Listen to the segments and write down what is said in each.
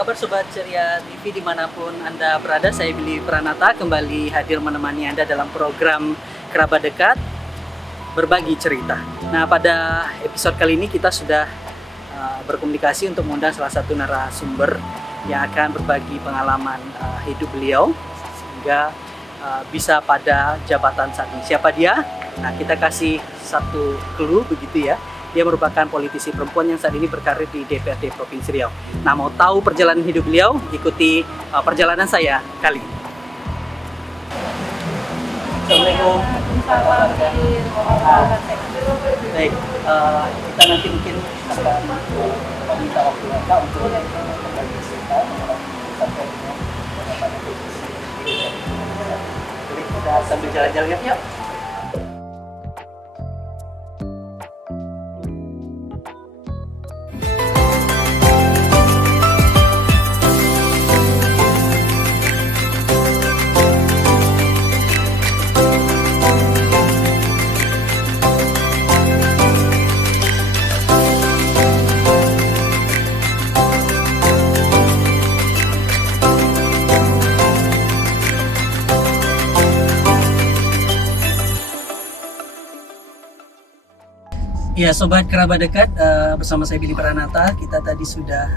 kabar Sobat Ceria TV dimanapun Anda berada, saya Billy Pranata kembali hadir menemani Anda dalam program Kerabat Dekat Berbagi Cerita. Nah, pada episode kali ini kita sudah berkomunikasi untuk mengundang salah satu narasumber yang akan berbagi pengalaman hidup beliau sehingga bisa pada jabatan saat ini. Siapa dia? Nah, kita kasih satu clue begitu ya. Dia merupakan politisi perempuan yang saat ini berkarir di DPRD Provinsi Riau. Nah, mau tahu perjalanan hidup beliau? Ikuti perjalanan saya kali ini. Assalamualaikum. Baik, kita nanti mungkin akan minta waktu mereka untuk berbagi cerita sampai dengan pada posisi. Jadi kita sambil jalan-jalan yuk. Ya, Sobat Kerabat Dekat, bersama saya Billy Pranata. Kita tadi sudah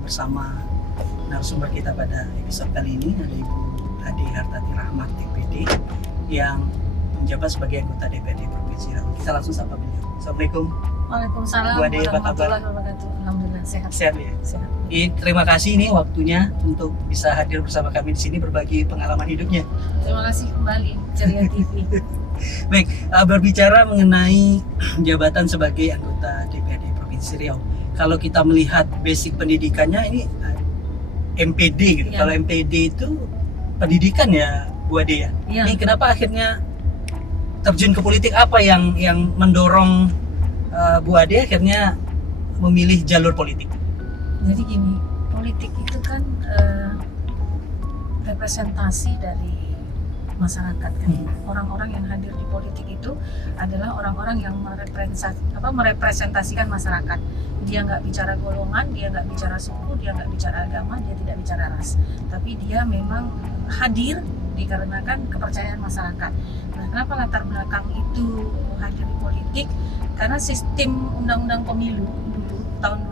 bersama narasumber kita pada episode kali ini, ada Ibu Ade Hartati Rahmat DPD yang menjabat sebagai anggota DPRD Provinsi Riau. Kita langsung sapa beliau. Assalamualaikum. Waalaikumsalam Bu Ade, apa kabar? warahmatullahi wabarakatuh. Alhamdulillah sehat. Sehat ya. Sehat. Terima kasih nih waktunya untuk bisa hadir bersama kami di sini berbagi pengalaman hidupnya. Terima kasih kembali Ceria TV. Baik, berbicara mengenai jabatan sebagai anggota DPRD Provinsi Riau. Kalau kita melihat basic pendidikannya ini MPD gitu. Ya. Kalau MPD itu pendidikan ya, Bu Ade ya. Ya. Ini kenapa akhirnya terjun ke politik? Apa yang mendorong Bu Ade akhirnya memilih jalur politik? Jadi gini, politik itu kan representasi dari masyarakat kan. Orang-orang yang hadir di politik itu adalah orang-orang yang merepresentasikan masyarakat. Dia nggak bicara golongan, dia nggak bicara suku, dia nggak bicara agama, dia tidak bicara ras. Tapi dia memang hadir dikarenakan kepercayaan masyarakat. Nah, kenapa latar belakang itu hadir di politik? Karena sistem undang-undang pemilu dulu tahun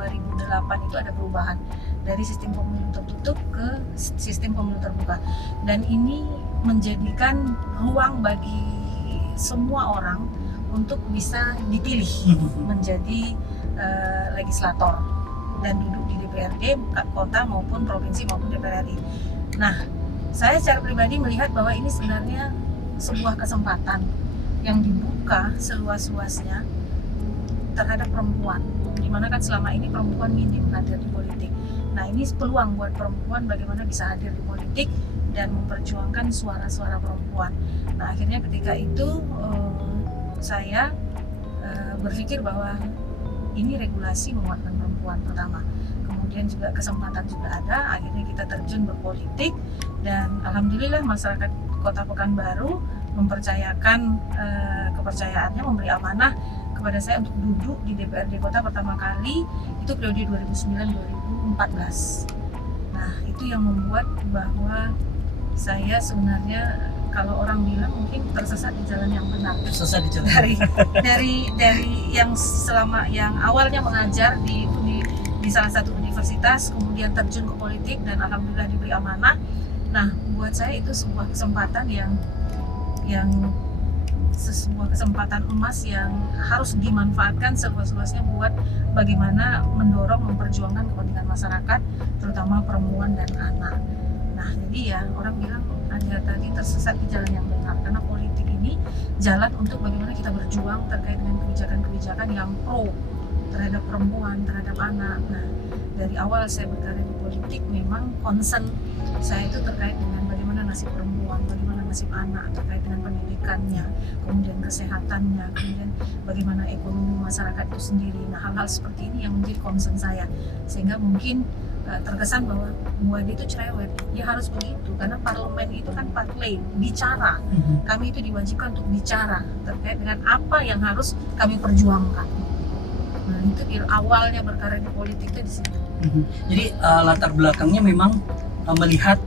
2008 itu ada perubahan dari sistem pemilu tertutup ke sistem pemilu terbuka, dan ini menjadikan ruang bagi semua orang untuk bisa dipilih menjadi legislator dan duduk di DPRD kota maupun provinsi maupun DPR RI. Nah, saya secara pribadi melihat bahwa ini sebenarnya sebuah kesempatan yang dibuka seluas-luasnya terhadap perempuan, dimana kan selama ini perempuan minim hadir di politik. Nah, ini peluang buat perempuan bagaimana bisa hadir di politik dan memperjuangkan suara-suara perempuan. Nah, akhirnya ketika itu saya berpikir bahwa ini regulasi menguatkan perempuan pertama. Kemudian juga kesempatan juga ada, akhirnya kita terjun berpolitik dan alhamdulillah masyarakat Kota Pekanbaru mempercayakan kepercayaannya, memberi amanah kepada saya untuk duduk di DPRD Kota pertama kali itu periode 2009-2014. Nah, itu yang membuat bahwa saya sebenarnya kalau orang bilang mungkin tersesat di jalan yang benar. Tersesat di jalan. Dari yang selama yang awalnya mengajar di salah satu universitas, kemudian terjun ke politik dan alhamdulillah diberi amanah. Nah, buat saya itu sebuah kesempatan yang sebuah kesempatan emas yang harus dimanfaatkan seluas-luasnya buat bagaimana mendorong memperjuangkan kepentingan masyarakat, terutama perempuan dan anak. Nah, jadi ya orang bilang ada tadi tersesat di jalan yang benar, karena politik ini jalan untuk bagaimana kita berjuang terkait dengan kebijakan-kebijakan yang pro terhadap perempuan, terhadap anak. Nah, dari awal saya berkarir di politik memang concern saya itu terkait dengan bagaimana nasib perempuan, bagaimana nasib anak, terkait dengan pendidikannya, kemudian kesehatannya, kemudian bagaimana ekonomi masyarakat itu sendiri. Nah, hal-hal seperti ini yang menjadi concern saya, sehingga mungkin terkesan bahwa Bu Ade itu cerewet. Ya harus begitu, karena parlemen itu kan parley, bicara. Kami itu diwajibkan untuk bicara terkait dengan apa yang harus kami perjuangkan. Nah itu awalnya berkarir di politik itu di situ. Jadi latar belakangnya memang melihat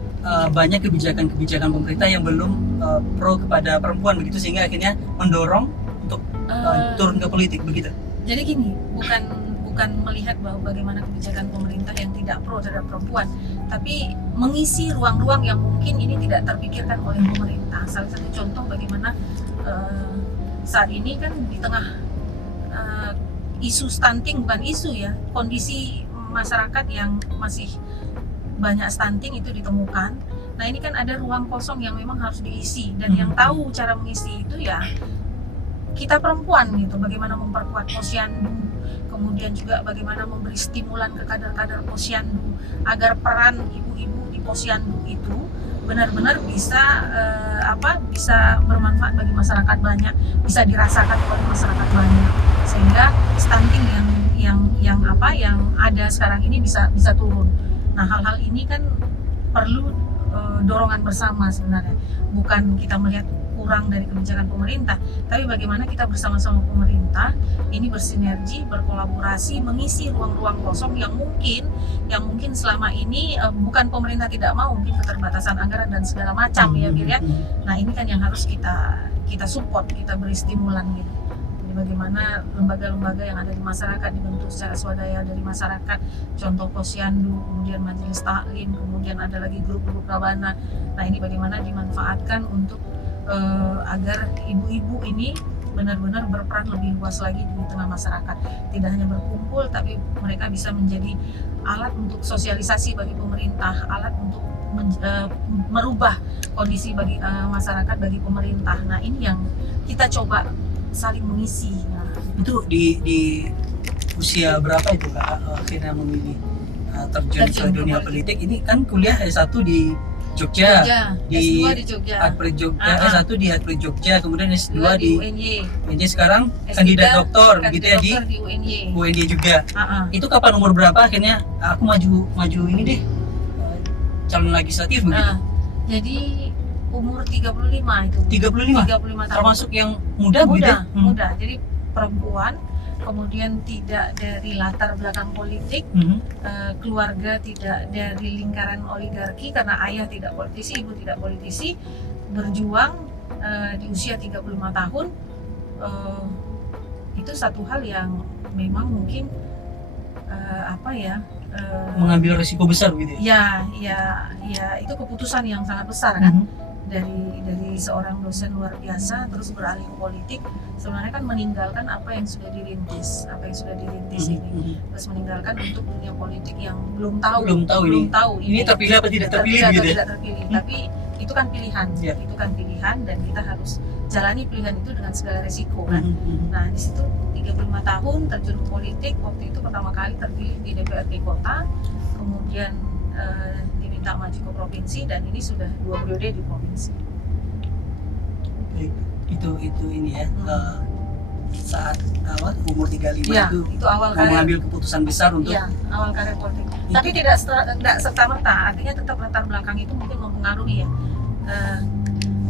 banyak kebijakan-kebijakan pemerintah yang belum pro kepada perempuan begitu, sehingga akhirnya mendorong untuk turun ke politik begitu. Jadi gini, bukan melihat bahwa bagaimana kebijakan pemerintah yang tidak pro terhadap perempuan, tapi mengisi ruang-ruang yang mungkin ini tidak terpikirkan oleh pemerintah. Salah satu contoh bagaimana saat ini kan di tengah isu stunting, bukan isu ya, kondisi masyarakat yang masih banyak stunting itu ditemukan. Nah ini kan ada ruang kosong yang memang harus diisi, dan yang tahu cara mengisi itu ya kita perempuan gitu. Bagaimana memperkuat posyandu, kemudian juga bagaimana memberi stimulan ke kader-kader posyandu agar peran ibu-ibu di posyandu itu benar-benar bisa bisa bermanfaat bagi masyarakat banyak, bisa dirasakan oleh masyarakat banyak, sehingga stunting yang ada sekarang ini bisa turun. Nah hal-hal ini kan perlu dorongan bersama sebenarnya, bukan kita melihat kurang dari kebijakan pemerintah, tapi bagaimana kita bersama-sama pemerintah ini bersinergi, berkolaborasi, mengisi ruang-ruang kosong yang mungkin selama ini bukan pemerintah tidak mau, mungkin keterbatasan anggaran dan segala macam ya Bil ya. Nah ini kan yang harus kita support, kita beri stimulan gitu. Jadi bagaimana lembaga-lembaga yang ada di masyarakat dibentuk secara swadaya dari masyarakat, contoh posyandu, kemudian majelis taklim, kemudian ada lagi grup-grup rabana. Nah ini bagaimana dimanfaatkan untuk agar ibu-ibu ini benar-benar berperan lebih luas lagi di tengah masyarakat, tidak hanya berkumpul tapi mereka bisa menjadi alat untuk sosialisasi bagi pemerintah, alat untuk merubah kondisi bagi masyarakat bagi pemerintah. Nah ini yang kita coba saling mengisi. Nah, itu di usia berapa itu Kak akhirnya memilih terjun ke dunia politik? Ini kan kuliah S1 di Jogja, di S2 di Jogja, Adprid Jogja, S1 di Adprid Jogja, kemudian S2 di UNY. Sekarang S3, kandidat doktor begitu ya di UNY juga. Uh-uh. Itu kapan, umur berapa akhirnya aku maju ini deh calon legislatif begitu? Jadi umur 35 itu. 35 tahun. Termasuk yang muda begitu? Muda. Jadi perempuan, kemudian tidak dari latar belakang politik, keluarga tidak dari lingkaran oligarki karena ayah tidak politisi, ibu tidak politisi, berjuang di usia 35 tahun. Itu satu hal yang memang mungkin mengambil risiko besar gitu ya? Ya itu keputusan yang sangat besar kan. Dari seorang dosen luar biasa terus beralih ke politik, sebenarnya kan meninggalkan apa yang sudah dirintis ini, terus meninggalkan untuk dunia politik yang belum tahu ini terpilih apa tidak terpilih gitu tidak terpilih. Tapi itu kan pilihan, itu kan pilihan, dan kita harus jalani pilihan itu dengan segala resiko kan. Nah di situ 35 tahun terjun ke politik, waktu itu pertama kali terpilih di DPRD kota, kemudian diminta maju ke provinsi, dan ini sudah 2 periode di provinsi. Itu ini ya, saat umur 35 itu awal mau mengambil keputusan besar untuk awal karir politik. Tapi tidak serta-merta, artinya tetap latar belakang itu mungkin mempengaruhi ya.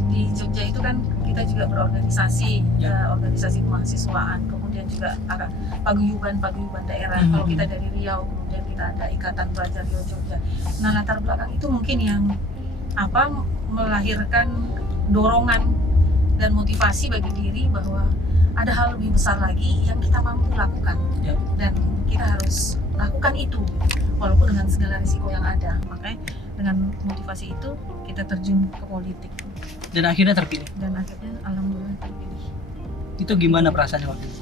Di Jogja itu kan kita juga berorganisasi, organisasi kemahasiswaan, kemudian juga ada paguyuban daerah. Kalau kita dari Riau, kemudian kita ada Ikatan Pelajar Riau Jogja. Nah latar belakang itu mungkin yang melahirkan dorongan dan motivasi bagi diri bahwa ada hal lebih besar lagi yang kita mampu lakukan, dan kita harus lakukan itu walaupun dengan segala risiko yang ada. Makanya dengan motivasi itu kita terjun ke politik dan akhirnya terpilih, alhamdulillah terpilih. Itu gimana perasaannya waktu itu?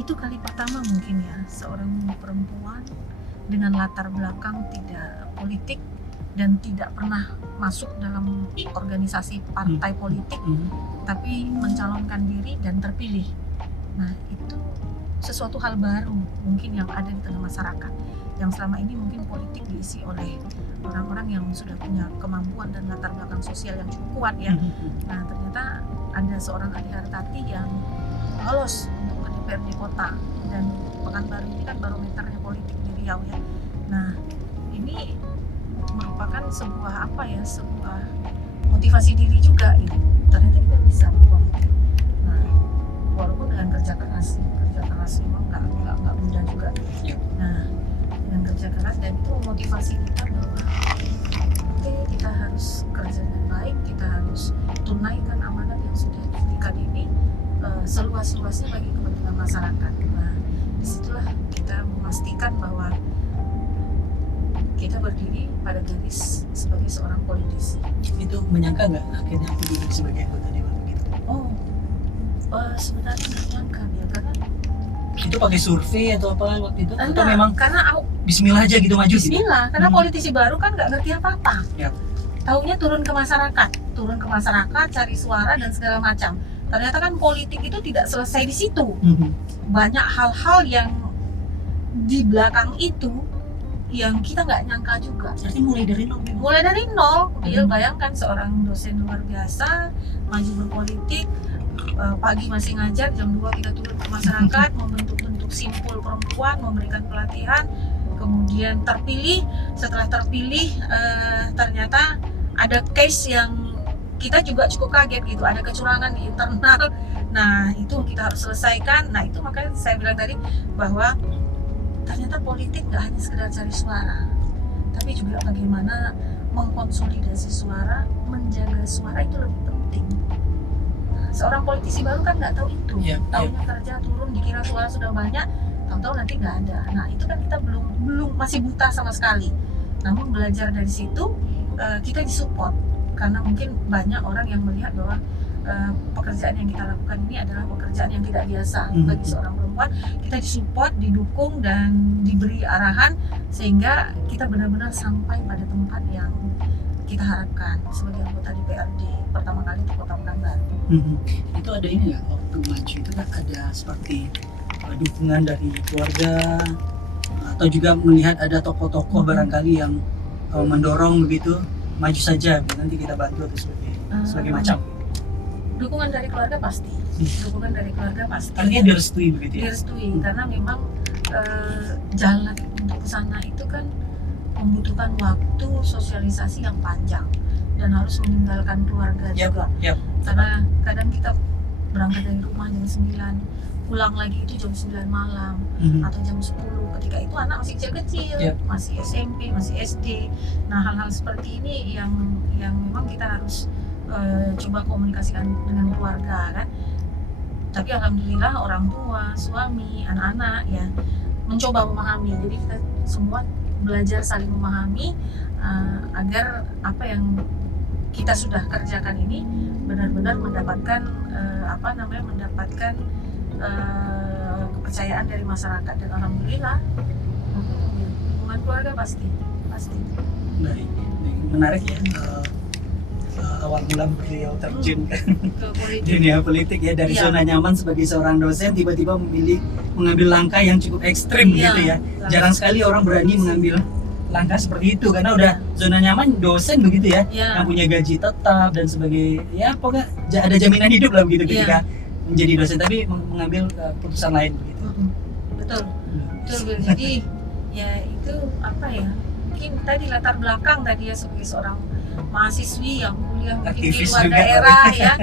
Itu kali pertama mungkin ya, seorang perempuan dengan latar belakang tidak politik dan tidak pernah masuk dalam organisasi partai politik, tapi mencalonkan diri dan terpilih. Nah itu sesuatu hal baru mungkin yang ada di tengah masyarakat, yang selama ini mungkin politik diisi oleh orang-orang yang sudah punya kemampuan dan latar belakang sosial yang cukup kuat ya. Nah ternyata ada seorang Adi Hartati yang lolos untuk ke DPRD kota, dan Pekanbaru ini kan barometernya politik di Riau ya. Nah ini merupakan sebuah sebuah motivasi diri juga gitu. Ternyata kita bisa berpolitik. Nah walaupun dengan kerja keras kerja keras, memang nggak mudah juga. Ya. Nah, dengan kerja keras dan itu memotivasi kita bahwa oke, kita harus kerja dengan baik, kita harus tunaikan amanat yang sudah diberikan ini seluas-luasnya bagi kepentingan masyarakat. Nah, disitulah kita memastikan bahwa kita berdiri pada garis sebagai seorang politisi. Itu menyangka nggak akhirnya aku duduk sebagai anggota dewan begitu? Oh, sebenarnya nggak nyangka ya, karena Itu pakai survei atau apa waktu itu? Atau enggak, memang karena Bismillah aja gitu maju? Gitu? Bismillah, karena Hmm. politisi baru kan nggak ngerti apa-apa. Ya. Taunya turun ke masyarakat, cari suara dan segala macam. Ternyata kan politik itu tidak selesai di situ. Banyak hal-hal yang di belakang itu yang kita nggak nyangka juga. Berarti mulai dari nol memang? Mulai dari nol, dia Hmm. bayangkan seorang dosen luar biasa maju berpolitik, pagi masih ngajar, jam 2 kita turun ke masyarakat, membentuk simpul perempuan, memberikan pelatihan, kemudian terpilih. Setelah terpilih ternyata ada case yang kita juga cukup kaget gitu, ada kecurangan di internal. Nah, itu kita harus selesaikan. Nah, itu makanya saya bilang tadi bahwa ternyata politik nggak hanya sekedar cari suara, tapi juga bagaimana mengkonsolidasi suara, menjaga suara itu lebih penting. Nah, seorang politisi baru kan nggak tahu itu, tahunya kerja turun dikira suara sudah banyak, tahu-tahu nanti nggak ada. Nah, itu kan kita belum masih buta sama sekali. Namun belajar dari situ kita disupport karena mungkin banyak orang yang melihat bahwa pekerjaan yang kita lakukan ini adalah pekerjaan yang tidak biasa bagi seorang perempuan. Kita disupport, didukung dan diberi arahan sehingga kita benar-benar sampai pada tempat yang kita harapkan sebagai anggota DPRD pertama kali di Kota Pekanbaru. Itu ada ini nggak waktu maju itu kan ada seperti dukungan dari keluarga atau juga melihat ada tokoh-tokoh barangkali yang mendorong begitu maju saja nanti kita bantu atau sebagai macam. Dukungan dari keluarga pasti. Dukungan dari keluarga pasti. Artinya direstui begitu ya? Direstui karena memang jalan untuk ke sana itu kan membutuhkan waktu sosialisasi yang panjang dan harus meninggalkan keluarga juga. Karena kadang kita berangkat dari rumah jam 9, pulang lagi itu jam 9 malam atau jam 10. Ketika itu anak masih kecil-kecil, masih SMP, masih SD. Nah, hal-hal seperti ini yang memang kita harus coba komunikasikan dengan keluarga kan. Tapi alhamdulillah orang tua, suami, anak-anak ya mencoba memahami. Jadi kita semua belajar saling memahami agar apa yang kita sudah kerjakan ini benar-benar mendapatkan kepercayaan dari masyarakat dan alhamdulillah hubungan keluarga pasti. Baik. Menarik ya. Awal mula beliau terjun ke dunia politik ya dari zona nyaman sebagai seorang dosen tiba-tiba mengambil langkah yang cukup ekstrim gitu ya. Jarang sekali orang berani mengambil langkah seperti itu karena udah zona nyaman dosen begitu ya, yang punya gaji tetap dan sebagai ya pokoknya ada jaminan hidup lah begitu ketika menjadi dosen, tapi mengambil keputusan lain begitu. Betul. Jadi ya itu apa ya? Mungkin tadi latar belakang tadi ya sebagai seorang mahasiswi yang kuliah mungkin di luar daerah ya,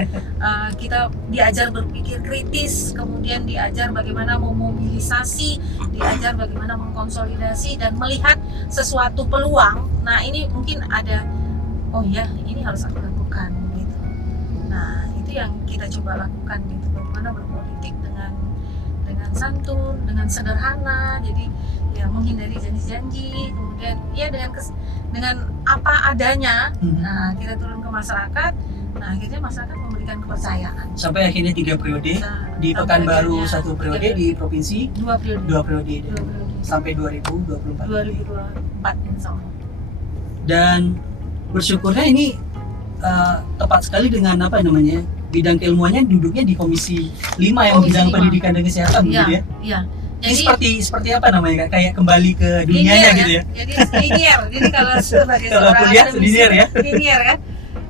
kita diajar berpikir kritis, kemudian diajar bagaimana memobilisasi, diajar bagaimana mengkonsolidasi dan melihat sesuatu peluang. Nah ini mungkin ada, oh ya ini harus aku lakukan gitu. Nah itu yang kita coba lakukan gitu, bagaimana berpolitik dengan santun, dengan sederhana, jadi ya menghindari janji-janji, kemudian ya dengan apa adanya. Nah, kita turun ke masyarakat. Nah, akhirnya masyarakat memberikan kepercayaan. Sampai akhirnya 3 periode di Pekanbaru, 1 periode di provinsi, 2 periode. Sampai 2024. 2024 insya Allah. Dan bersyukurnya ini tepat sekali dengan apa namanya bidang keilmuannya duduknya di Komisi 5 yang bidang 5. Pendidikan dan kesehatan gitu ya. Iya. Jadi seperti apa namanya Kak? Kayak kembali ke dunianya gitu ya. Jadi linier. Jadi kalau sebagai seorang kuliah linier ya. Linier kan.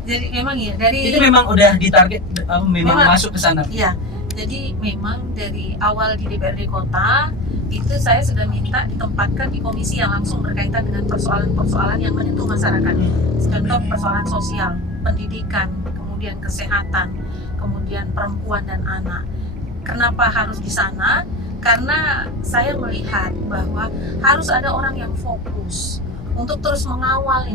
Jadi memang ya dari itu memang udah ditarget memang masuk ke sana. Iya. Jadi memang dari awal di DPRD Kota itu saya sudah minta ditempatkan di komisi yang langsung berkaitan dengan persoalan-persoalan yang menyentuh masyarakat. Contoh persoalan sosial, pendidikan, kemudian kesehatan, kemudian perempuan dan anak. Kenapa harus di sana? karena saya melihat bahwa harus ada orang yang fokus untuk terus mengawal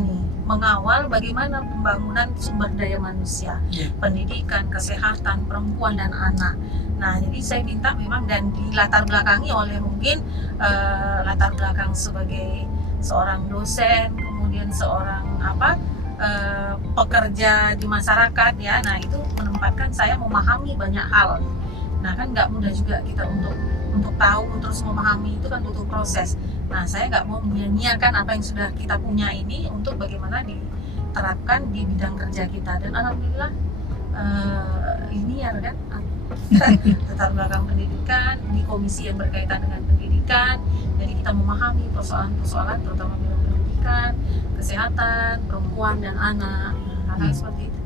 bagaimana pembangunan sumber daya manusia, pendidikan, kesehatan, perempuan dan anak. Nah, jadi saya minta memang, dan dilatar belakangi oleh mungkin latar belakang sebagai seorang dosen, kemudian seorang pekerja di masyarakat ya. Nah, itu menempatkan saya memahami banyak hal. Nah, kan nggak mudah juga kita untuk tahu, terus memahami, itu kan butuh proses. Nah, saya nggak mau menyia-nyiakan apa yang sudah kita punya ini untuk bagaimana diterapkan di bidang kerja kita. Dan alhamdulillah ini ya kan latar belakang pendidikan di komisi yang berkaitan dengan pendidikan, jadi kita memahami persoalan-persoalan terutama bidang pendidikan, kesehatan, perempuan dan anak, hal-hal seperti itu.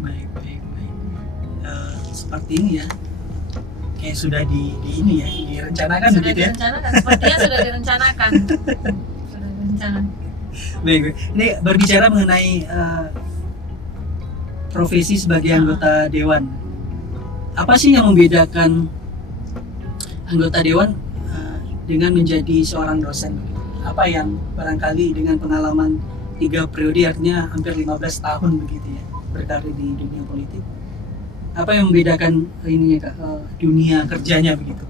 Baik. Seperti ini ya, kayak sudah direncanakan Sudah begitu ya? Direncanakan, sepertinya sudah direncanakan. Sudah direncanakan. Baik. Ini berbicara mengenai profesi sebagai anggota dewan. Apa sih yang membedakan anggota dewan dengan menjadi seorang dosen? Apa yang barangkali dengan pengalaman 3 periode, artinya hampir 15 tahun begitu ya, berkarir di dunia politik, apa yang membedakan dunia kerjanya begitu?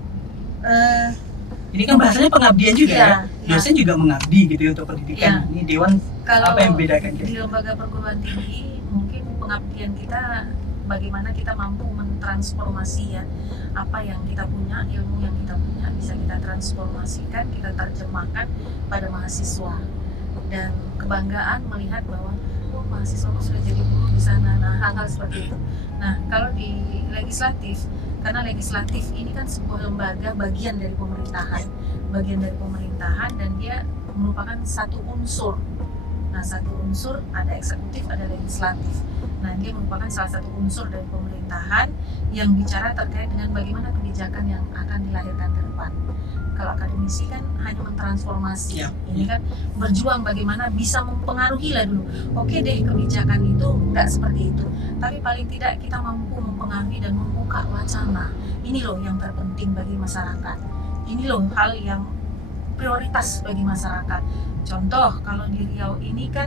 Ini kan bahasanya pengabdian juga ya. Dosen juga mengabdi gitu ya untuk pendidikan. Ini dewan, kalau apa yang membedakan di lembaga perguruan tinggi mungkin pengabdian kita bagaimana kita mampu mentransformasi ya apa yang kita punya, ilmu yang kita punya bisa kita transformasikan, kita terjemahkan pada mahasiswa, dan kebanggaan melihat bahwa mahasiswa sudah jadi guru di sana. Nah, hal-hal seperti itu. Nah, kalau di legislatif, karena legislatif ini kan sebuah lembaga bagian dari pemerintahan, dan dia merupakan satu unsur. Nah, satu unsur, ada eksekutif, ada legislatif. Nah, dia merupakan salah satu unsur dari pemerintahan yang bicara terkait dengan bagaimana kebijakan yang akan dilahirkan ke depan. Kalau akademisi kan hanya mentransformasi, ini kan berjuang bagaimana bisa mempengaruhi lah dulu. Oke deh, kebijakan itu nggak seperti itu, tapi paling tidak kita mampu mempengaruhi dan membuka wacana. Ini loh yang terpenting bagi masyarakat. Ini loh hal yang prioritas bagi masyarakat. Contoh, kalau di Riau ini kan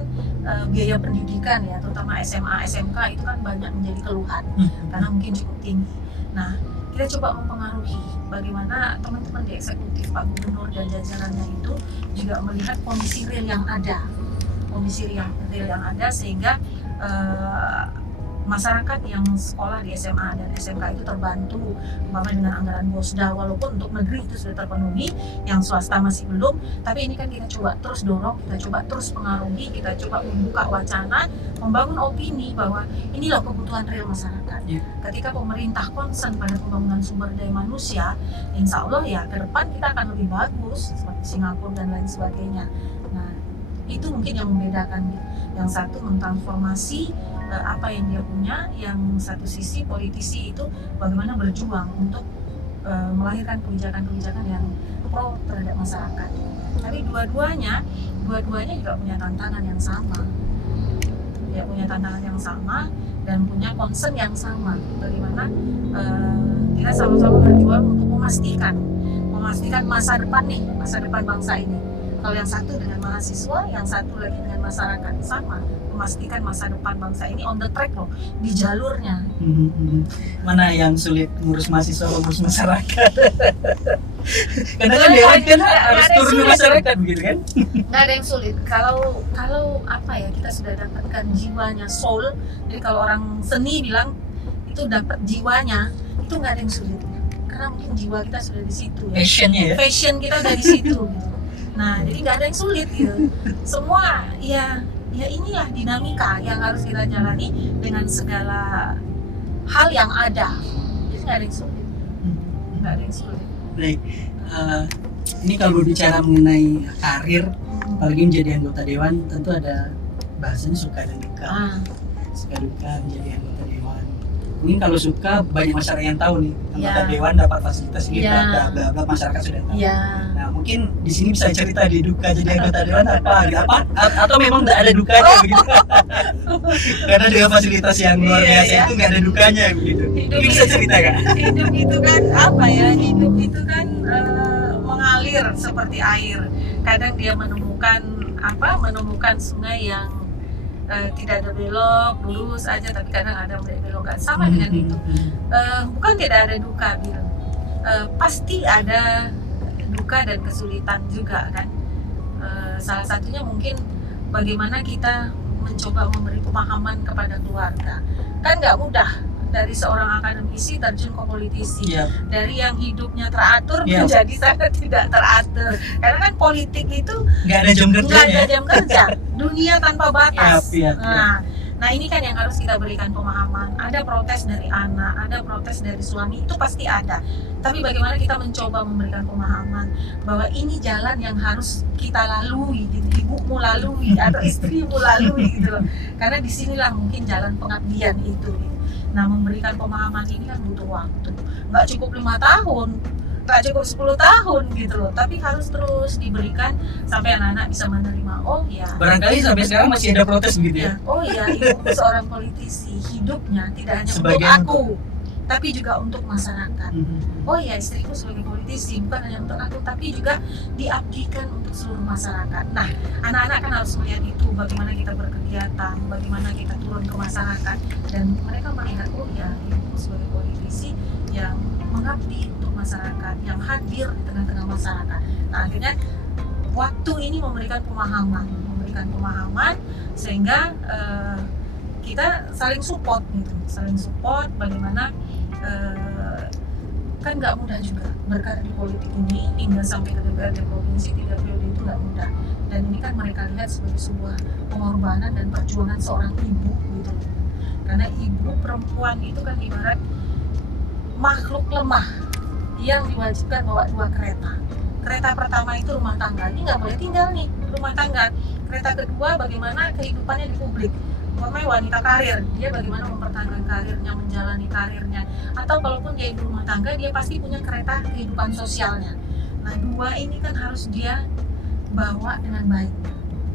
biaya pendidikan ya, terutama SMA, SMK itu kan banyak menjadi keluhan karena mungkin cukup tinggi. Nah, kita coba mempengaruhi bagaimana teman-teman di eksekutif, Pak Gubernur dan jajarannya itu juga melihat kondisi real yang ada, sehingga masyarakat yang sekolah di SMA dan SMK itu terbantu umpama dengan anggaran BOSDA, walaupun untuk negeri itu sudah terpenuhi, yang swasta masih belum, tapi ini kan kita coba terus dorong, kita coba terus pengaruhi, kita coba membuka wacana, membangun opini bahwa ini loh kebutuhan real masyarakat. Ketika pemerintah concern pada pembangunan sumber daya manusia, insya Allah ya ke depan kita akan lebih bagus seperti Singapura dan lain sebagainya. Nah, itu mungkin yang membedakan. Yang satu mentransformasi apa yang dia punya, yang satu sisi politisi itu bagaimana berjuang untuk melahirkan kebijakan-kebijakan yang pro terhadap masyarakat. Tapi dua-duanya juga punya tantangan yang sama. Dia punya tantangan yang sama dan punya concern yang sama. Bagaimana kita sama-sama berjuang untuk memastikan masa depan bangsa ini. Kalau yang satu dengan mahasiswa, yang satu lagi dengan masyarakat, sama memastikan masa depan bangsa ini on the track loh, di jalurnya. Mana yang sulit, ngurus mahasiswa, ngurus masyarakat? Karena kan dewan kan harus turun ke masyarakat begitu kan? Nggak ada yang sulit. Kalau apa ya, kita sudah dapatkan jiwanya, soul. Jadi kalau orang seni bilang itu dapat jiwanya, itu nggak ada yang sulit. Karena mungkin jiwa kita sudah di situ ya. Passion kita udah di situ gitu. Nah, jadi nggak ada yang sulit gitu. Semua ya inilah dinamika yang harus kita jalani dengan segala hal yang ada. Jadi nggak ada yang sulit. Baik, ini kalau berbicara mengenai karir, apalagi menjadi anggota dewan, tentu ada bahasanya suka dan duka. Suka duka menjadi anggota dewan. Mungkin kalau suka banyak masyarakat yang tahu nih, anggota dewan dapat fasilitas ini, bla bla bla, masyarakat sudah tahu. Nah, mungkin di sini bisa cerita di duka jadi anggota dewan apa atau memang nggak ada dukanya begitu? Karena dengan fasilitas yang luar biasa itu nggak ada dukanya begitu. Mungkin bisa cerita nggak? Hidup itu kan apa ya? Hidup itu kan mengalir seperti air. Kadang dia menemukan sungai yang tidak ada belok, lurus aja, tapi kadang ada belokan. Sama dengan itu. Bukan tidak ada duka, Bil. Pasti ada duka dan kesulitan juga kan. Salah satunya mungkin bagaimana kita mencoba memberi pemahaman kepada keluarga. Kan nggak mudah dari seorang akademisi terjun ke politisi. Dari yang hidupnya teratur menjadi sangat tidak teratur. Karena kan politik itu nggak ada jam kerja. Dunia tanpa batas. Nah ini kan yang harus kita berikan pemahaman. Ada protes dari anak, ada protes dari suami, itu pasti ada. Tapi bagaimana kita mencoba memberikan pemahaman bahwa ini jalan yang harus kita lalui, ibumu lalui atau istrimu lalui gitu loh. Karena disinilah mungkin jalan pengabdian itu. Nah, memberikan pemahaman ini kan butuh waktu. Nggak cukup 5 tahun, nggak cukup 10 tahun gitu loh. Tapi harus terus diberikan sampai anak-anak bisa menerima. Oh ya. Barangkali sampai sekarang masih ada protes begitu ya? Oh ya, ibu seorang politisi, hidupnya tidak hanya sebagai untuk aku, tapi juga untuk masyarakat. Oh ya, istriku sebagai politisi bukan hanya untuk aku, tapi juga diabdikan untuk seluruh masyarakat. Nah, anak-anak kan harus melihat itu, bagaimana kita berkegiatan, bagaimana kita turun ke masyarakat, dan mereka melihat, oh ya, ibu sebagai politisi yang mengabdi untuk masyarakat, yang hadir di tengah-tengah masyarakat. Nah, akhirnya waktu ini memberikan pemahaman sehingga kita saling support gitu, bagaimana kan nggak mudah juga berkarir di politik ini hingga sampai ke DPRD provinsi 3 periode itu nggak mudah, dan ini kan mereka lihat sebagai sebuah pengorbanan dan perjuangan seorang ibu gitu, karena ibu perempuan itu kan ibarat makhluk lemah yang diwajibkan bawa 2 kereta. Kereta pertama itu rumah tangga, ini nggak boleh tinggal nih rumah tangga. Kereta kedua bagaimana kehidupannya di publik, wanita karir, dia bagaimana mempertahankan karirnya, menjalani karirnya, atau kalaupun dia ibu rumah tangga, dia pasti punya kereta kehidupan sosialnya. Nah 2 ini kan harus dia bawa dengan baik.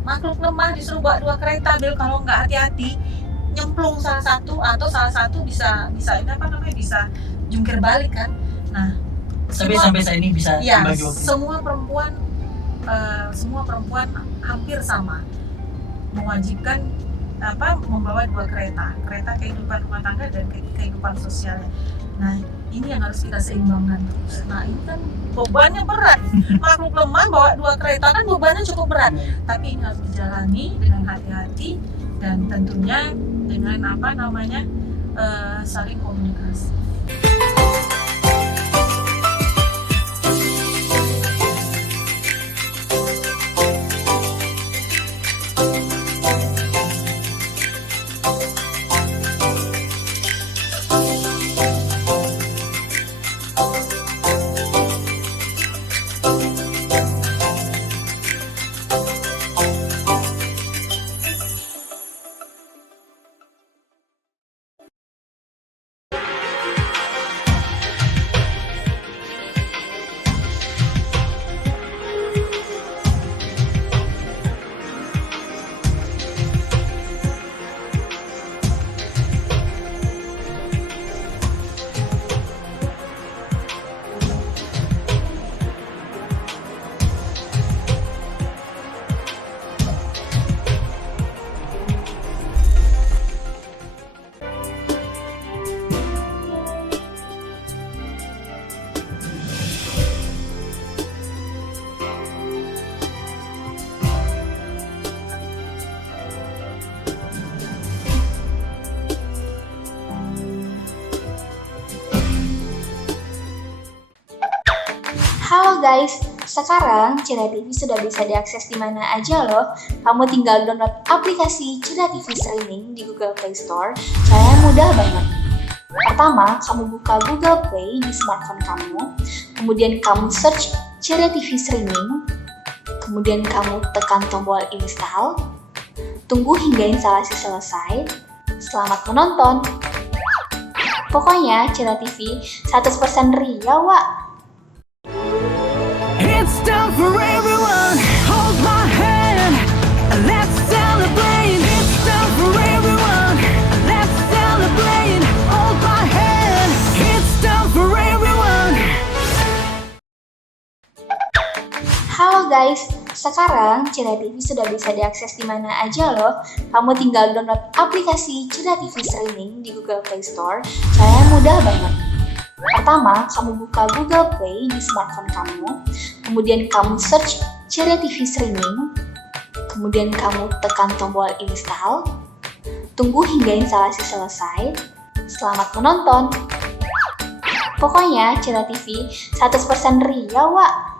Makhluk lemah disuruh bawa 2 kereta, Bil, kalau nggak hati-hati nyemplung salah satu, atau salah satu bisa jungkir balik kan. Nah sampai saat ini bisa bagi waktu. Semua perempuan hampir sama mewajibkan membawa 2 kereta kehidupan rumah tangga dan kehidupan sosialnya. Nah ini yang harus kita seimbangkan terus. Nah ini kan bebannya berat. Makhluk lemah bawa 2 kereta kan bebannya cukup berat. Tapi ini harus dijalani dengan hati-hati dan tentunya dengan saling komunikasi. Halo guys, sekarang Cira TV sudah bisa diakses di mana aja loh. Kamu tinggal download aplikasi Cira TV Streaming di Google Play Store. Caranya mudah banget. Pertama, kamu buka Google Play di smartphone kamu, kemudian kamu search Cira TV Streaming, kemudian kamu tekan tombol install, tunggu hingga instalasi selesai. Selamat menonton. Pokoknya Cira TV 100% real, Wak. It's time for everyone, hold my hand, let's celebrate. It's time for everyone, let's celebrate, hold my hand. It's time for everyone. Halo guys, sekarang Cira TV sudah bisa diakses di mana aja loh. Kamu tinggal download aplikasi Cira TV Streaming di Google Play Store. Caranya mudah banget. Pertama, kamu buka Google Play di smartphone kamu, kemudian kamu search Cira TV Streaming, kemudian kamu tekan tombol install, tunggu hingga instalasi selesai. Selamat menonton. Pokoknya Cira TV 100% real, Wak.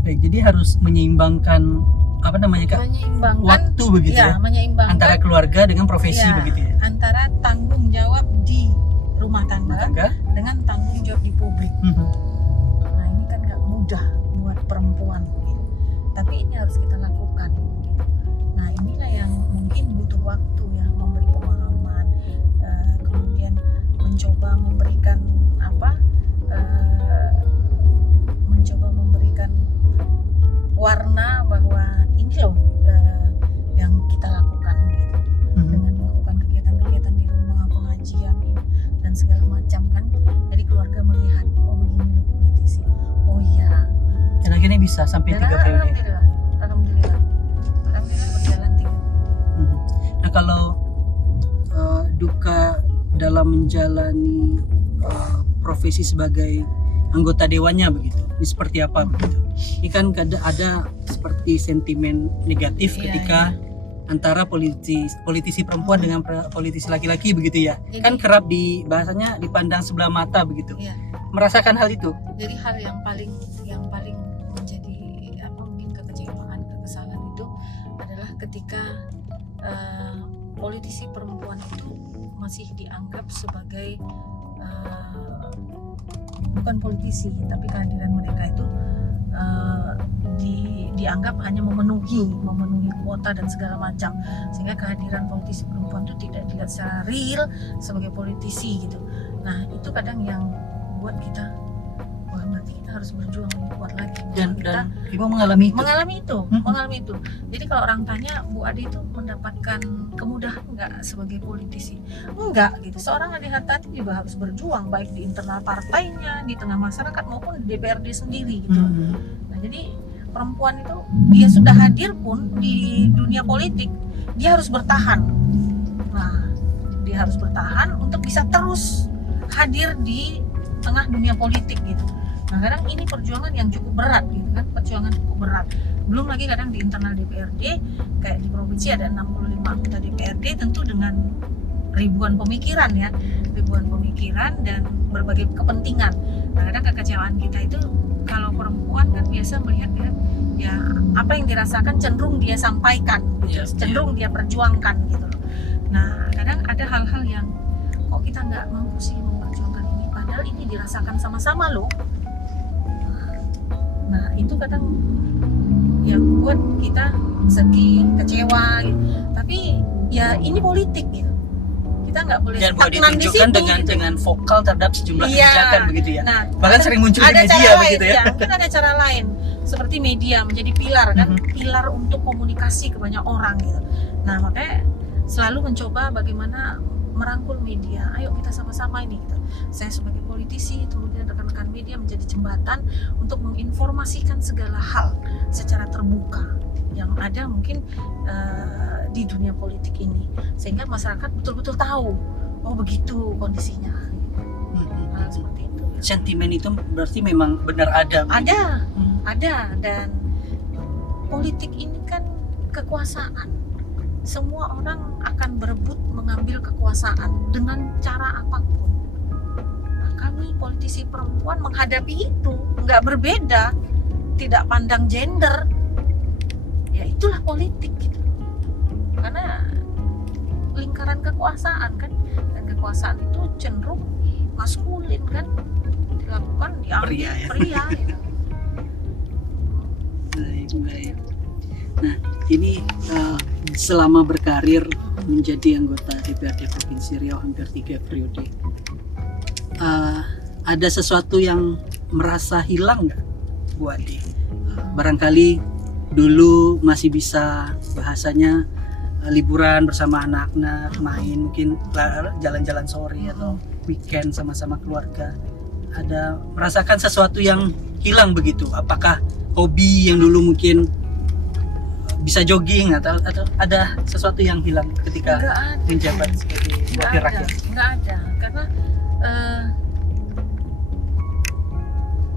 Baik, jadi harus menyeimbangkan Menyeimbangkan waktu begitu ya, menyeimbangkan antara keluarga dengan profesi begitu ya. Antara tanggung jawab di rumah tangga Tangga. dengan tanggung jawab di publik. Nah ini kan nggak mudah buat perempuan gitu. Tapi ini harus kita lakukan gitu. Nah inilah yang mungkin butuh waktu ya, memberi pemahaman, kemudian mencoba memberikan mencoba memberikan warna bahwa ini loh yang kita lakukan gitu. Dengan melakukan kegiatan-kegiatan di rumah, pengajian ini dan segala macam kan, jadi keluarga melihat oh begini loh politisi, oh iya. Dan akhirnya bisa sampai 3 periode. Alhamdulillah berjalan 3. Nah kalau duka dalam menjalani profesi sebagai anggota dewannya begitu, ini seperti apa begitu? Ini kan ada seperti sentimen negatif ketika antara politisi perempuan dengan politisi laki-laki begitu ya. Jadi, kan kerap bahasanya dipandang sebelah mata begitu. Iya. Merasakan hal itu. Jadi hal yang paling menjadi mungkin kekecewaan, kekesalan itu adalah ketika politisi perempuan itu masih dianggap sebagai bukan politisi, tapi kehadiran mereka itu dianggap hanya memenuhi kuota dan segala macam, sehingga kehadiran politisi perempuan itu tidak dilihat secara real sebagai politisi gitu. Nah itu kadang yang buat kita, wah berarti kita harus berjuang lebih kuat lagi. Dan Ibu mengalami itu. mengalami itu. Jadi kalau orang tanya Bu Ade itu mendapatkan kemudahan nggak sebagai politisi? Enggak gitu. Seorang Ade Hartati juga harus berjuang baik di internal partainya, di tengah masyarakat maupun di DPRD sendiri gitu. Nah jadi perempuan itu dia sudah hadir pun di dunia politik, dia harus bertahan. Nah dia harus bertahan untuk bisa terus hadir di tengah dunia politik gitu. Nah kadang ini perjuangan yang cukup berat gitu kan, perjuangan cukup berat. Belum lagi kadang di internal DPRD, kayak di provinsi ada 65 anggota DPRD, tentu dengan ribuan pemikiran dan berbagai kepentingan. Nah kadang kekecewaan kita itu kalau perempuan kan biasa melihat ya apa yang dirasakan cenderung dia sampaikan gitu, cenderung dia perjuangkan gitu loh. Nah kadang ada hal-hal yang kok kita nggak mampu sih memperjuangkan ini, padahal ini dirasakan sama-sama loh. Nah itu kadang yang buat kita sedih, kecewa gitu. Tapi ya ini politik gitu, kita nggak boleh dan boleh stagnan di situ ditunjukkan gitu. dengan vokal terhadap sejumlah kebijakan begitu ya. Nah, Bahkan sering muncul di ada media cara begitu lain, ya. Mungkin ada cara lain, seperti media menjadi pilar kan, pilar untuk komunikasi ke banyak orang gitu. Nah makanya selalu mencoba bagaimana merangkul media, ayo kita sama-sama ini gitu. Saya sebagai politisi, kemudian rekan-rekan media menjadi jembatan untuk menginformasikan segala hal secara terbuka yang ada mungkin di dunia politik ini, sehingga masyarakat betul-betul tahu, oh begitu kondisinya. Nah, seperti itu. Sentimen itu berarti memang benar ada. Ada, dan politik ini kan kekuasaan. Semua orang akan berebut mengambil kekuasaan dengan cara apapun. Nah, kami politisi perempuan menghadapi itu nggak berbeda, tidak pandang gender. Ya itulah politik gitu. Karena lingkaran kekuasaan kan, dan kekuasaan itu cenderung maskulin kan, dilakukan diambil Pria, ya. pria gitu. Baik. Baik. Nah, ini selama berkarir menjadi anggota DPRD Provinsi Riau hampir 3 periode, ada sesuatu yang merasa hilang nggak, Bu Ade? Barangkali dulu masih bisa bahasanya liburan bersama anak-anak, main mungkin jalan-jalan sore atau weekend sama-sama keluarga. Ada merasakan sesuatu yang hilang begitu? Apakah hobi yang dulu mungkin bisa jogging atau ada sesuatu yang hilang ketika menjabat sebagai wakil rakyat? Nggak ada, karena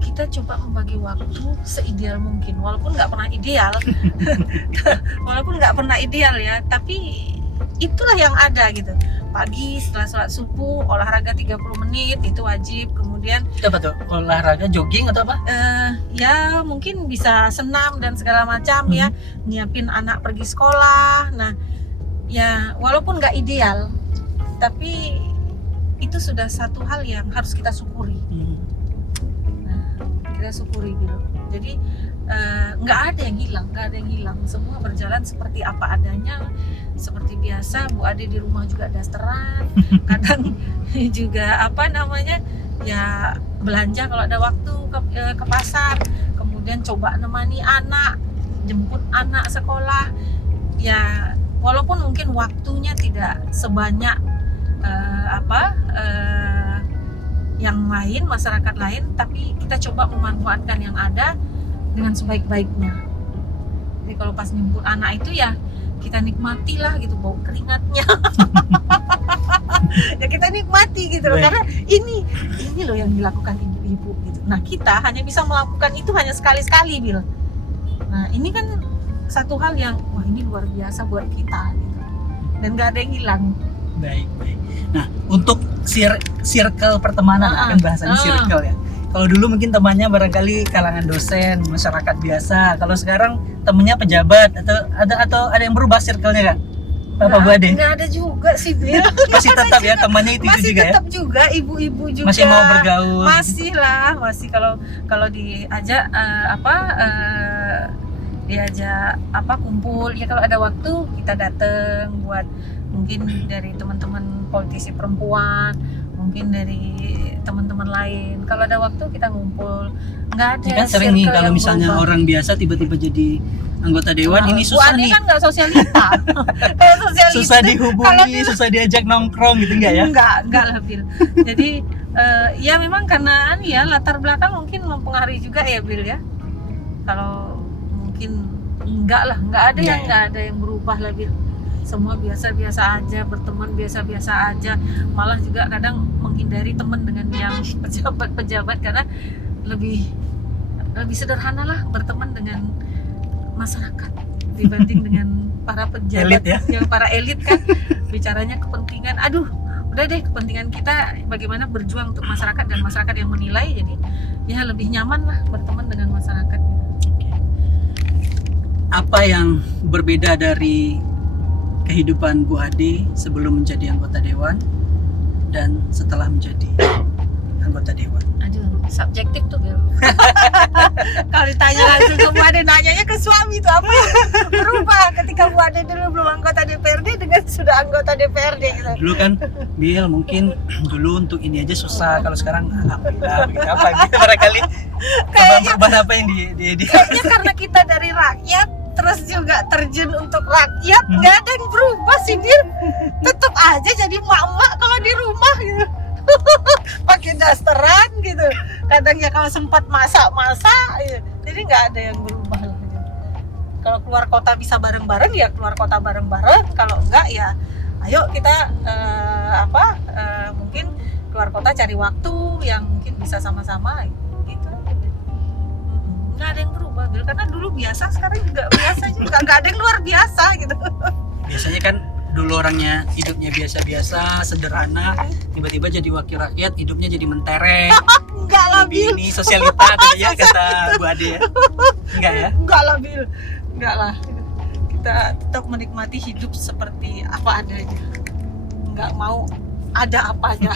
kita coba membagi waktu seideal mungkin, walaupun nggak pernah ideal ya, tapi itulah yang ada gitu. Pagi setelah sholat subuh olahraga 30 menit itu wajib, kemudian Itu apa tuh? Olahraga jogging atau apa? ya mungkin bisa senam dan segala macam ya, nyiapin anak pergi sekolah. Nah ya walaupun nggak ideal, tapi itu sudah satu hal yang harus kita syukuri. Nah, kita syukuri gitu. Jadi nggak ada yang hilang, semua berjalan seperti apa adanya, seperti biasa. Bu Ade di rumah juga dasteran, kadang juga ya belanja kalau ada waktu ke pasar, kemudian coba nemani anak, jemput anak sekolah. Ya walaupun mungkin waktunya tidak sebanyak yang lain, masyarakat lain, tapi kita coba memanfaatkan yang ada dengan sebaik-baiknya. Jadi kalau pas jemput anak itu ya kita nikmati lah gitu, bau keringatnya. Ya kita nikmati gitu loh, karena ini loh yang dilakukan ibu-ibu gitu. Nah kita hanya bisa melakukan itu hanya sekali-sekali, Bil. Nah ini kan satu hal yang wah ini luar biasa buat kita gitu. Dan gak ada yang hilang. Baik. Nah, untuk circle pertemanan, kan bahasanya circle ya. Kalau dulu mungkin temannya barangkali kalangan dosen, masyarakat biasa. Kalau sekarang temennya pejabat atau ada yang berubah circle-nya, Kak? Bapak Bu Ade? Nggak ada juga sih, Bil. Masih tetap ya temannya itu masih juga ya? Masih tetap juga, ibu-ibu juga. Masih mau bergaul? Masih kalau diajak diajak kumpul ya, kalau ada waktu kita datang, buat mungkin dari teman-teman politisi perempuan, mungkin dari teman-teman lain. Kalau ada waktu kita ngumpul. Nggak ada. Ya kan sering nih kalau misalnya orang biasa tiba-tiba jadi anggota dewan, ini susah nih. Bu Ade kan nggak sosialita. Kayak sosialita. Susah dihubungi, susah diajak nongkrong gitu enggak ya? Enggak lah, Bil. Jadi ya memang karena latar belakang mungkin mempengaruhi juga ya, Bil ya. Kalau mungkin enggak ada yang berubah lah, Bil. Semua biasa-biasa aja, berteman biasa-biasa aja. Malah juga kadang menghindari teman dengan yang pejabat-pejabat, karena lebih sederhana lah berteman dengan masyarakat dibanding dengan para pejabat elit ya? Yang para elit kan bicaranya kepentingan. Aduh, udah deh, kepentingan kita bagaimana berjuang untuk masyarakat dan masyarakat yang menilai. Jadi ya lebih nyaman lah berteman dengan masyarakat. Apa yang berbeda dari kehidupan Bu Ade sebelum menjadi anggota dewan dan setelah menjadi anggota dewan? Aduh, subjektif tuh, Bil. Kalau ditanya langsung ke Bu Ade, nanyanya ke suami tuh, apa yang berubah ketika Bu Ade dulu belum anggota DPRD dengan sudah anggota DPRD gitu. Dulu kan, Bil, mungkin dulu untuk ini aja susah, kalau sekarang alhamdulillah begitu apa gitu. Barangkali perubahan apa yang di kayaknya karena kita dari rakyat, terus juga terjun untuk rakyat, nggak ada yang berubah sih, Bil. Tetap aja jadi mak-mak kalau di rumah gitu. Pakai dasteran gitu. Kadang ya kalau sempat masak-masak ya. Jadi nggak ada yang berubah lah gitu. Kalau keluar kota bisa bareng-bareng ya keluar kota bareng-bareng. Kalau enggak ya ayo kita mungkin keluar kota cari waktu yang mungkin bisa sama-sama gitu. Nggak ada yang berubah, Bil. Karena dulu biasa, sekarang juga biasa juga. Nggak ada yang luar biasa gitu. Biasanya kan dulu orangnya hidupnya biasa-biasa, sederhana, tiba-tiba jadi wakil rakyat, hidupnya jadi mentereng. Enggak lah, Bil. Ini sosialita tadi ya kata Bu Ade ya. Enggak ya? Enggak lah, Bil. Enggak lah. Kita tetap menikmati hidup seperti apa adanya. Enggak mau ada apanya.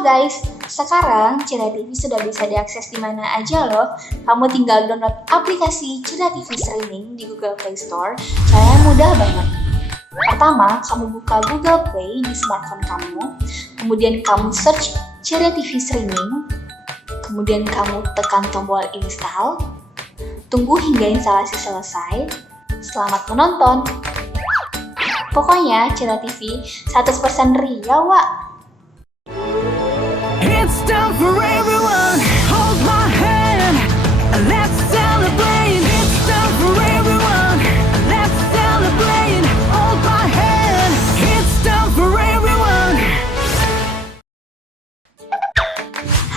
Halo guys, sekarang Cira TV sudah bisa diakses di mana aja loh. Kamu tinggal download aplikasi Cira TV Streaming di Google Play Store. Caranya mudah banget. Pertama, kamu buka Google Play di smartphone kamu. Kemudian kamu search Cira TV Streaming. Kemudian kamu tekan tombol install. Tunggu hingga instalasi selesai. Selamat menonton. Pokoknya Cira TV 100% ria, Wak. It's time for everyone. Hold my hand. Let's celebrate. It's time for everyone. Let's celebrate. Hold my hand. It's time for everyone.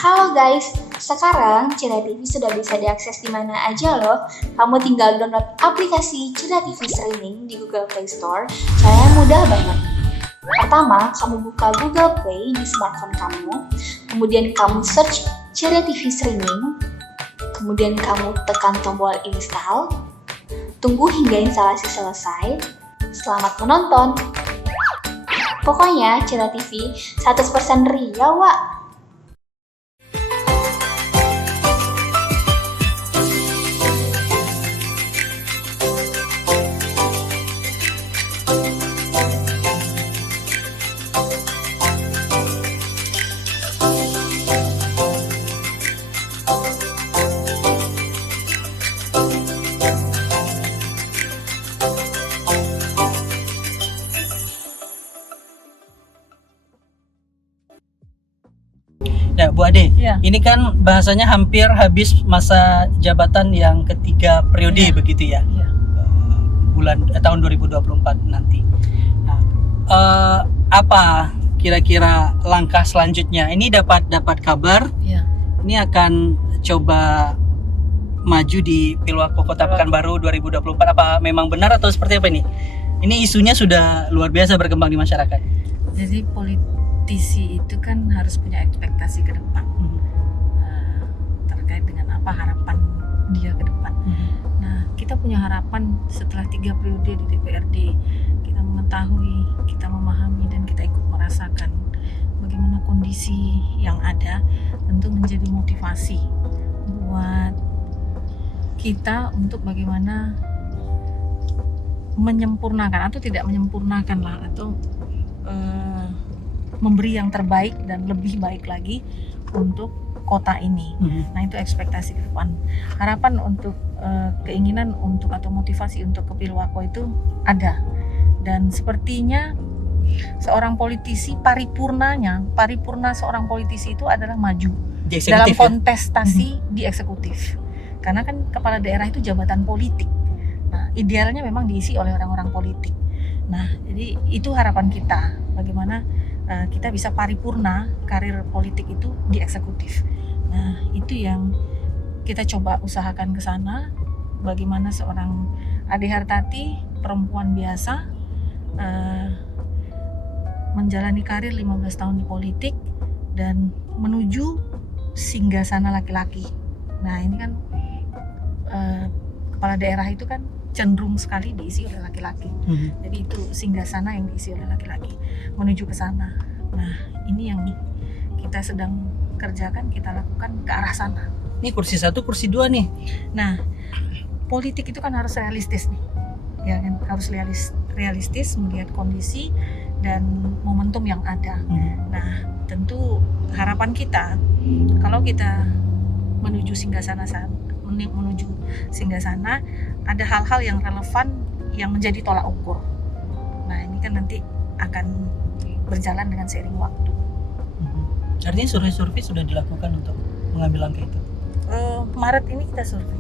Halo guys, sekarang Cira TV sudah bisa diakses di mana aja loh. Kamu tinggal download aplikasi Cira TV Streaming di Google Play Store. Caranya mudah banget. Pertama, kamu buka Google Play di smartphone kamu. Kemudian kamu search Cira TV Streaming. Kemudian kamu tekan tombol install. Tunggu hingga instalasi selesai. Selamat menonton. Pokoknya Cira TV 100% ria, Wak. Ya, Bu Ade, Ya. ini kan bahasanya hampir habis masa jabatan yang ketiga periode Ya. begitu ya. Iya. Tahun 2024 nanti. Nah, apa kira-kira langkah selanjutnya? Ini dapat kabar Iya. ini akan coba maju di Pilwako Kota Pekanbaru 2024. Apa memang benar atau seperti apa ini? Ini isunya sudah luar biasa berkembang di masyarakat. Jadi politisi itu kan harus punya ekspektasi ke depan terkait dengan apa harapan dia ke depan. Nah, kita punya harapan setelah 3 periode di DPRD, kita mengetahui, kita memahami, dan kita ikut merasakan bagaimana kondisi yang ada, tentu menjadi motivasi buat kita untuk bagaimana menyempurnakan atau tidak menyempurnakan lah, atau memberi yang terbaik dan lebih baik lagi untuk kota ini. Nah, itu ekspektasi ke depan. Harapan untuk keinginan untuk atau motivasi untuk ke Pilwako itu ada. Dan sepertinya seorang politisi paripurna seorang politisi itu adalah maju Di dalam eksekutif, ya? kontestasi di eksekutif. Karena kan kepala daerah itu jabatan politik. Nah, idealnya memang diisi oleh orang-orang politik. Nah, jadi itu harapan kita, bagaimana kita bisa paripurna karir politik itu di eksekutif. Nah, itu yang kita coba usahakan ke sana. Bagaimana seorang Ade Hartati, perempuan biasa, menjalani karir 15 tahun di politik dan menuju singgasana laki-laki. Nah, ini kan kepala daerah itu kan cenderung sekali diisi oleh laki-laki. Jadi itu singgasana yang diisi oleh laki-laki menuju ke sana. Nah, ini yang kita sedang kerjakan, kita lakukan ke arah sana. Ini kursi 1, kursi 2 nih. Nah, politik itu kan harus realistis nih. Ya kan, harus realistis melihat kondisi dan momentum yang ada. Nah, tentu harapan kita kalau kita menuju singgasana ada hal-hal yang relevan yang menjadi tolak ukur. Nah, ini kan nanti akan berjalan dengan seiring waktu. Artinya survei sudah dilakukan untuk mengambil langkah itu. Maret ini kita survei.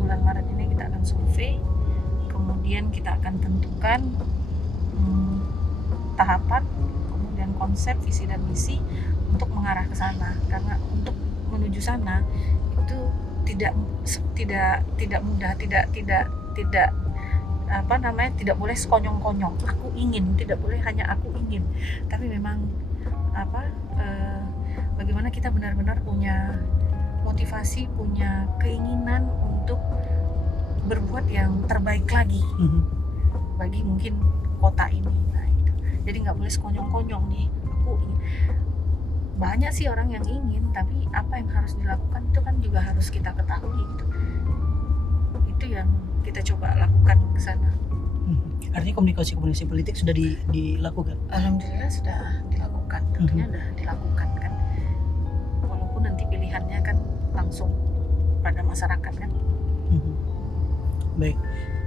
Bulan Maret ini kita akan survei. Kemudian kita akan tentukan tahapan, kemudian konsep, visi dan misi untuk mengarah ke sana. Karena untuk menuju sana itu tidak mudah, tidak boleh sekonyong-konyong. Aku ingin, tidak boleh hanya aku ingin, tapi memang bagaimana kita benar-benar punya motivasi, punya keinginan untuk berbuat yang terbaik lagi bagi mungkin kota ini. Nah, itu. Jadi nggak boleh sekonyong-konyong nih. banyak sih orang yang ingin, tapi apa yang harus dilakukan itu kan juga harus kita ketahui gitu. Itu yang kita coba lakukan ke sana. Artinya komunikasi politik sudah dilakukan. Alhamdulillah sudah dilakukan, tentunya sudah dilakukan kan. Walaupun nanti pilihannya kan langsung pada masyarakat kan. Baik,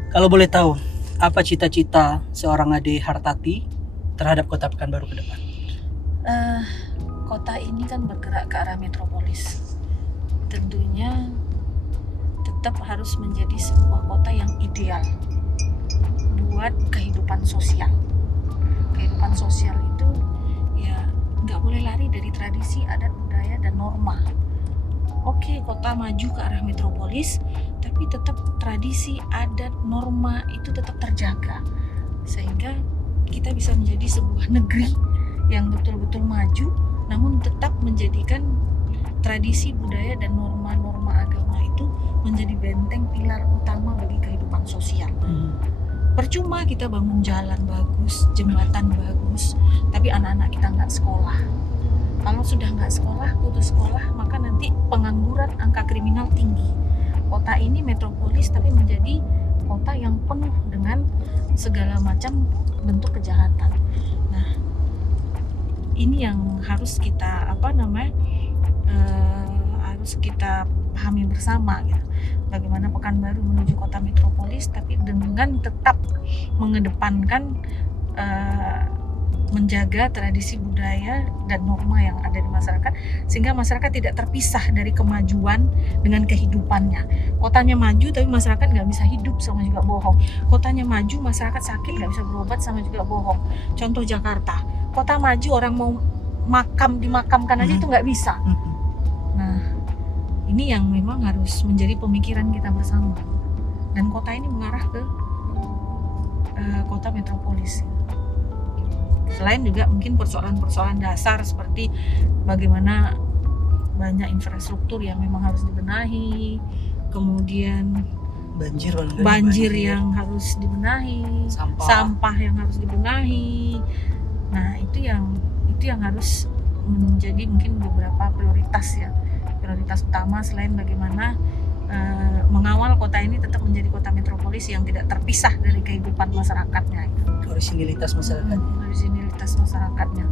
kalau boleh tahu, apa cita-cita seorang Ade Hartati terhadap Kota Pekanbaru ke depan? Kota ini kan bergerak ke arah metropolis. Tentunya tetap harus menjadi sebuah kota yang ideal buat kehidupan sosial. Kehidupan sosial itu ya nggak boleh lari dari tradisi, adat, budaya, dan norma. Oke, kota maju ke arah metropolis, tapi tetap tradisi, adat, norma itu tetap terjaga. Sehingga kita bisa menjadi sebuah negeri yang betul-betul maju, namun tetap menjadikan tradisi, budaya, dan norma-norma agama itu menjadi benteng pilar utama bagi kehidupan sosial. Percuma kita bangun jalan bagus, jembatan bagus, tapi anak-anak kita nggak sekolah. Kalau sudah nggak sekolah, putus sekolah, maka nanti pengangguran, angka kriminal tinggi. Kota ini metropolis tapi menjadi kota yang penuh dengan segala macam bentuk kejahatan. Nah, ini yang harus kita harus kita pahami bersama gitu. Bagaimana Pekanbaru menuju kota metropolis tapi dengan tetap mengedepankan menjaga tradisi budaya dan norma yang ada di masyarakat, sehingga masyarakat tidak terpisah dari kemajuan dengan kehidupannya. Kotanya maju tapi masyarakat nggak bisa hidup, sama juga bohong. Kotanya maju, masyarakat sakit nggak bisa berobat, sama juga bohong. Contoh Jakarta, kota maju, orang mau dimakamkan aja itu nggak bisa. Nah, ini yang memang harus menjadi pemikiran kita bersama. Dan kota ini mengarah ke kota metropolis. Selain juga mungkin persoalan-persoalan dasar seperti bagaimana banyak infrastruktur yang memang harus dibenahi, kemudian banjir yang harus dibenahi, sampah yang harus dibenahi. Nah, itu yang harus menjadi mungkin beberapa prioritas ya. Prioritas utama selain bagaimana mengawal kota ini tetap menjadi kota metropolis yang tidak terpisah dari kehidupan masyarakatnya. Orisinilitas masyarakat. Orisinilitas masyarakatnya.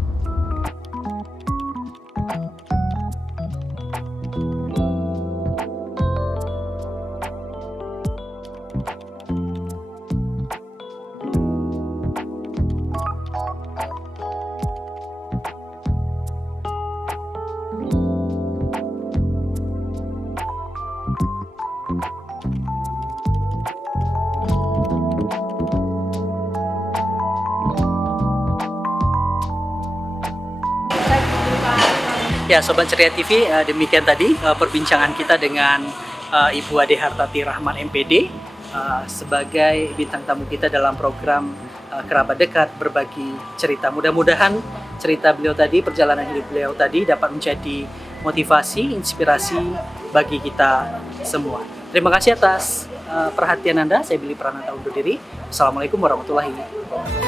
Ya, Sobat Ceria TV, demikian tadi perbincangan kita dengan Ibu Ade Hartati Rahman MPD sebagai bintang tamu kita dalam program Kerabat Dekat Berbagi Cerita. Mudah-mudahan cerita beliau tadi, perjalanan hidup beliau tadi dapat menjadi motivasi, inspirasi bagi kita semua. Terima kasih atas perhatian Anda. Saya Billy Pranata undur diri. Assalamualaikum warahmatullahi wabarakatuh.